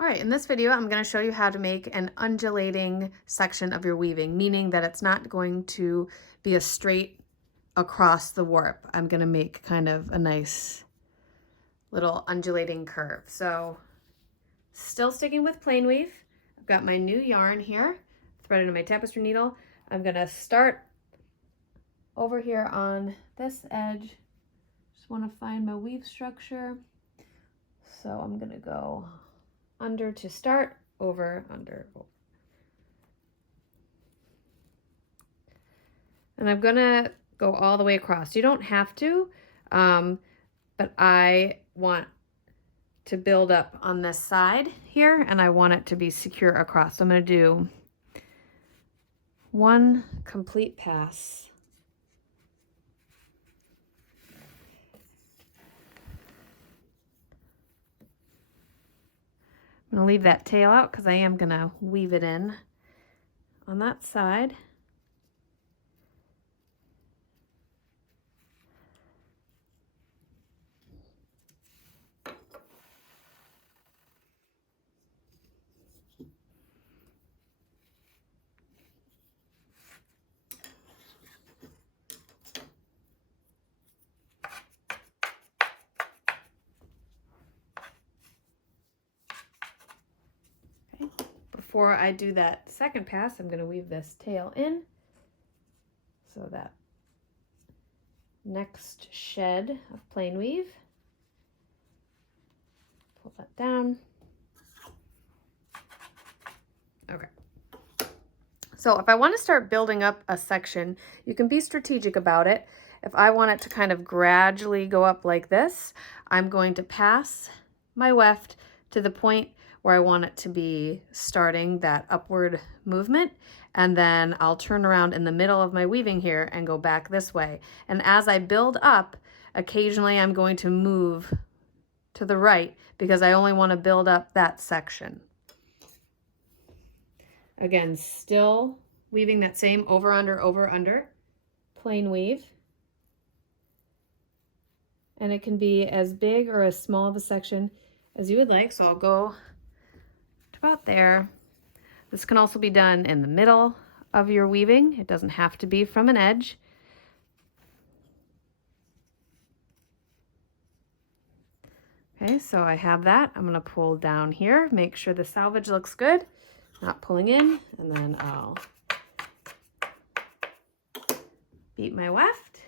All right, in this video, I'm going to show you how to make an undulating section of your weaving, meaning that it's not going to be a straight across the warp. I'm going to make kind of a nice little undulating curve. So still sticking with plain weave. I've got my new yarn here, threaded in my tapestry needle. I'm going to start over here on this edge. Just want to find my weave structure. So I'm going to go under to start, over, under, over. And I'm gonna go all the way across. You don't have to, but I want to build up on this side here and I want it to be secure across. So I'm gonna do one complete pass. I'm going to leave that tail out because I am going to weave it in on that side. Before I do that second pass, I'm going to weave this tail in so that next shed of plain weave, pull that down. Okay. So if I want to start building up a section, you can be strategic about it. If I want it to kind of gradually go up like this, I'm going to pass my weft to the point where I want it to be starting that upward movement. And then I'll turn around in the middle of my weaving here and go back this way. And as I build up, occasionally I'm going to move to the right because I only want to build up that section. Again, still weaving that same over, under, plain weave. And it can be as big or as small of a section as you would like. So I'll go about there. This can also be done in the middle of your weaving. It doesn't have to be from an edge. Okay, so I have that. I'm going to pull down here, make sure the selvage looks good, not pulling in, and then I'll beat my weft.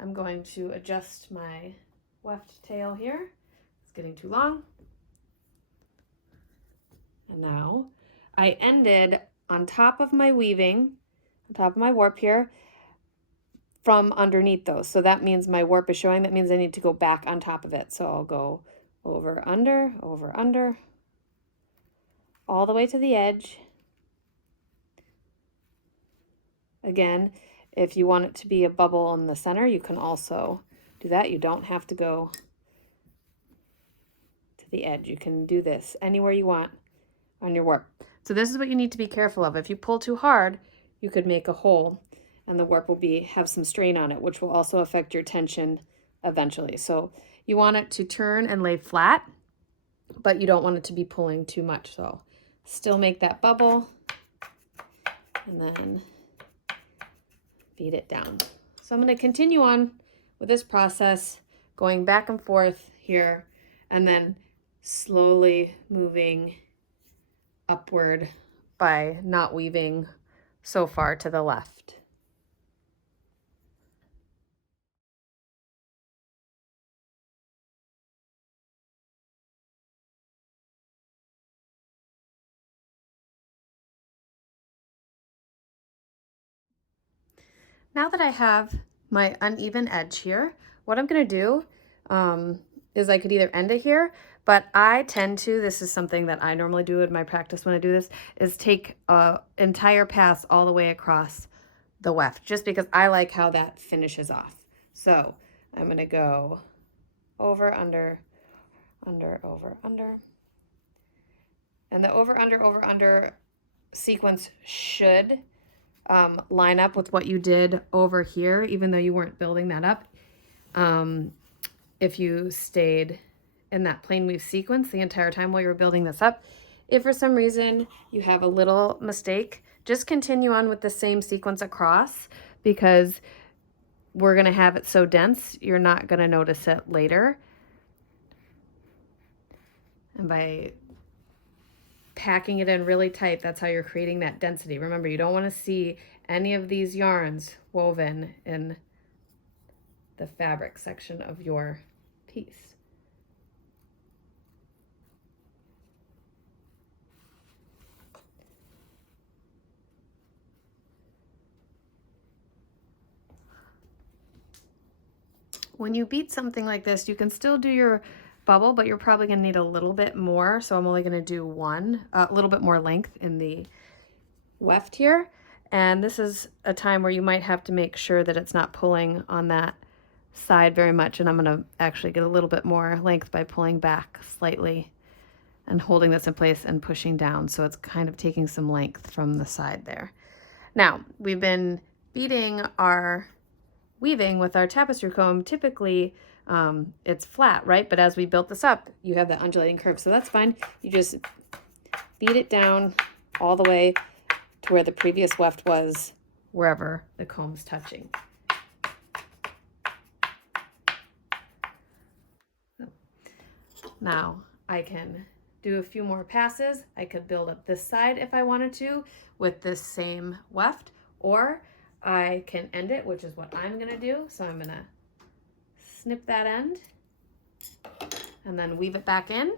I'm going to adjust my weft tail here. It's getting too long. And now I ended on top of my weaving, on top of my warp here, from underneath those. So that means my warp is showing. That means I need to go back on top of it. So I'll go over, under, all the way to the edge. Again, if you want it to be a bubble in the center, you can also do that. You don't have to go to the edge. You can do this anywhere you want on your warp. So this is what you need to be careful of. If you pull too hard, you could make a hole and the warp will have some strain on it, which will also affect your tension eventually. So you want it to turn and lay flat, but you don't want it to be pulling too much. So still make that bubble and then beat it down. So I'm going to continue on with this process, going back and forth here, and then slowly moving upward by not weaving so far to the left. Now that I have my uneven edge here, what I'm going to do is I could either end it here, but I tend to, this is something that I normally do in my practice when I do this, is take an entire pass all the way across the weft, just because I like how that finishes off. So I'm going to go over, under, over, under. And the over, under sequence should line up with what you did over here, even though you weren't building that up. If you stayed in that plain weave sequence the entire time while you're building this up. If for some reason you have a little mistake, just continue on with the same sequence across, because we're going to have it so dense, you're not going to notice it later. And by packing it in really tight, that's how you're creating that density. Remember, you don't want to see any of these yarns woven in the fabric section of your piece. When you beat something like this, you can still do your bubble, but you're probably going to need a little bit more. So I'm only going to do a little bit more length in the weft here. And this is a time where you might have to make sure that it's not pulling on that side very much. And I'm going to actually get a little bit more length by pulling back slightly and holding this in place and pushing down. So it's kind of taking some length from the side there. Now, we've been beating our weaving with our tapestry comb. Typically it's flat, right? But as we built this up, you have that undulating curve. So that's fine. You just beat it down all the way to where the previous weft was, wherever the comb's touching. Now I can do a few more passes. I could build up this side if I wanted to with this same weft, or I can end it, which is what I'm going to do. So I'm going to snip that end and then weave it back in.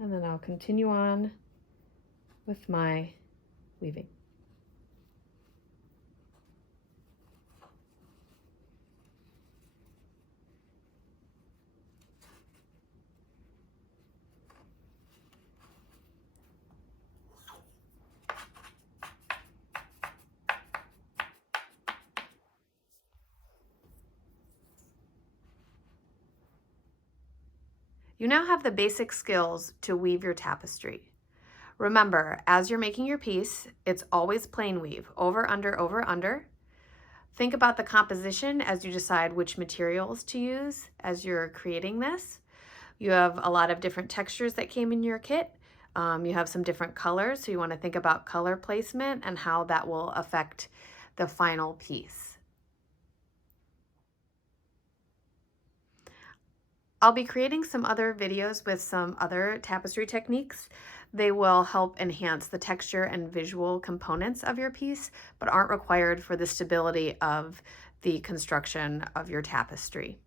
And then I'll continue on with my weaving. You now have the basic skills to weave your tapestry. Remember, as you're making your piece, it's always plain weave, over, under. Think about the composition as you decide which materials to use as you're creating this. You have a lot of different textures that came in your kit. You have some different colors, so you want to think about color placement and how that will affect the final piece. I'll be creating some other videos with some other tapestry techniques. They will help enhance the texture and visual components of your piece, but aren't required for the stability of the construction of your tapestry.